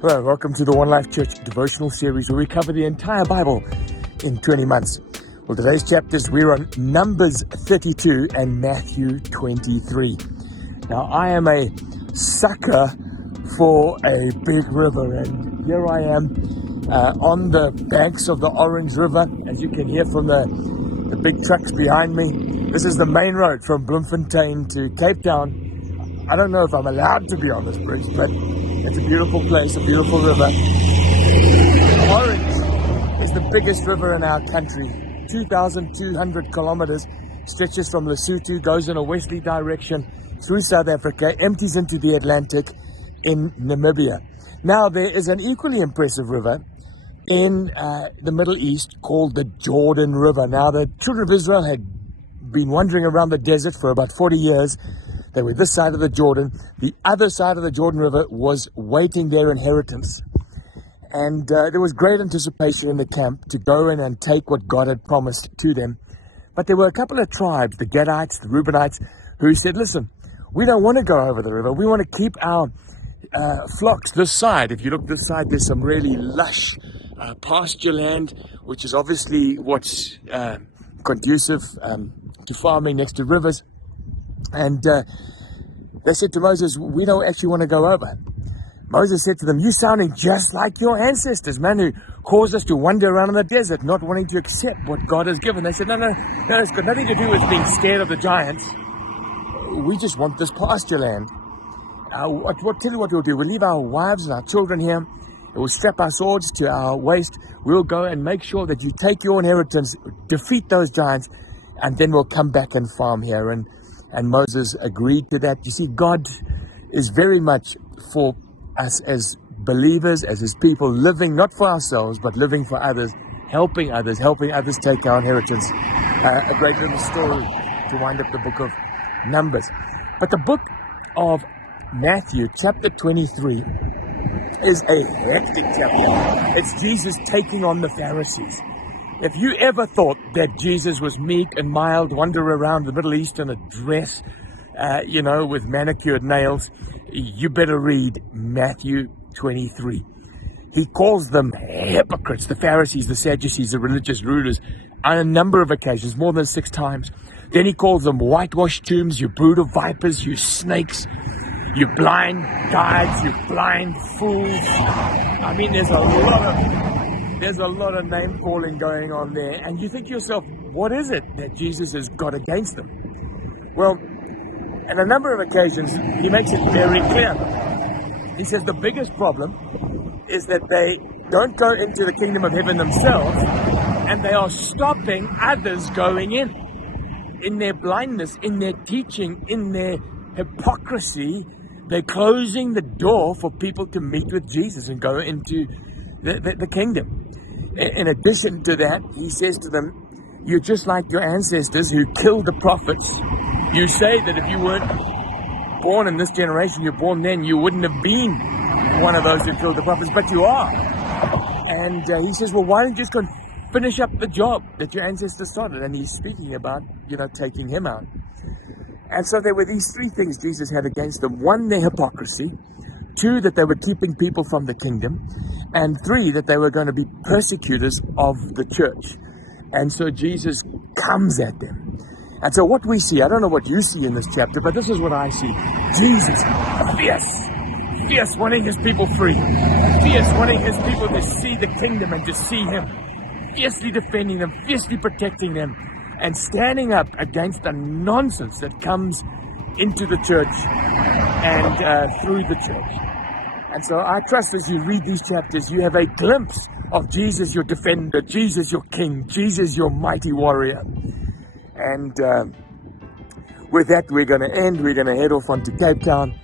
Hello, welcome to the One Life Church devotional series where we cover the entire Bible in 20 months. Well, today's chapters, we're on Numbers 32 and Matthew 23. Now, I am a sucker for a big river, and here I am on the banks of the Orange River, as you can hear from the big trucks behind me. This is the main road from Bloemfontein to Cape Town. I don't know if I'm allowed to be on this bridge, but it's a beautiful place, a beautiful river. Orange is the biggest river in our country. 2,200 kilometers, stretches from Lesotho, goes in a westerly direction through South Africa, empties into the Atlantic in Namibia. Now, there is an equally impressive river in the Middle East called the Jordan River. Now, the children of Israel had been wandering around the desert for about 40 years. They were this side of the Jordan. The other side of the Jordan River was waiting their inheritance. And there was great anticipation in the camp to go in and take what God had promised to them. But there were a couple of tribes, the Gadites, the Reubenites, who said, listen, we don't want to go over the river. We want to keep our flocks this side. If you look this side, there's some really lush pasture land, which is obviously what's conducive to farming next to rivers. And they said to Moses, we don't actually want to go over. Moses said to them, you're sounding just like your ancestors, man, who caused us to wander around in the desert, not wanting to accept what God has given. They said, no, it's got nothing to do with being scared of the giants. We just want this pasture land. Tell you what we'll do. We'll leave our wives and our children here. We'll strap our swords to our waist. We'll go and make sure that you take your inheritance, defeat those giants, and then we'll come back and farm here. And Moses agreed to that. You see, God is very much for us as believers, as his people, living not for ourselves, but living for others, helping others take our inheritance. A great little story to wind up the book of Numbers. But the book of Matthew, chapter 23, is a hectic chapter. It's Jesus taking on the Pharisees. If you ever thought that Jesus was meek and mild, wander around the Middle East in a dress, with manicured nails, you better read Matthew 23. He calls them hypocrites, the Pharisees, the Sadducees, the religious rulers, on a number of occasions, more than 6 times. Then he calls them whitewashed tombs, you brood of vipers, you snakes, you blind guides, you blind fools. I mean, there's a lot of name calling going on there, and you think to yourself, what is it that Jesus has got against them? Well, on a number of occasions, he makes it very clear. He says the biggest problem is that they don't go into the kingdom of heaven themselves, and they are stopping others going in. In their blindness, in their teaching, in their hypocrisy, they're closing the door for people to meet with Jesus and go into the kingdom. In addition to that, he says to them, you're just like your ancestors who killed the prophets. You say that if you weren't born in this generation, you're born then, you wouldn't have been one of those who killed the prophets, but you are. And he says, well, why don't you just go and finish up the job that your ancestors started? And he's speaking about, taking him out. And so there were these 3 things Jesus had against them. 1, their hypocrisy. 2, that they were keeping people from the kingdom. And 3, that they were going to be persecutors of the church. And so Jesus comes at them. And so what we see, I don't know what you see in this chapter, but this is what I see. Jesus, fierce, wanting his people free. Fierce, wanting his people to see the kingdom and to see him. Fiercely defending them, fiercely protecting them, and standing up against the nonsense that comes into the church and through the church. And so I trust as you read these chapters, you have a glimpse of Jesus, your defender, Jesus, your king, Jesus, your mighty warrior. And with that, we're going to end. We're going to head off onto Cape Town.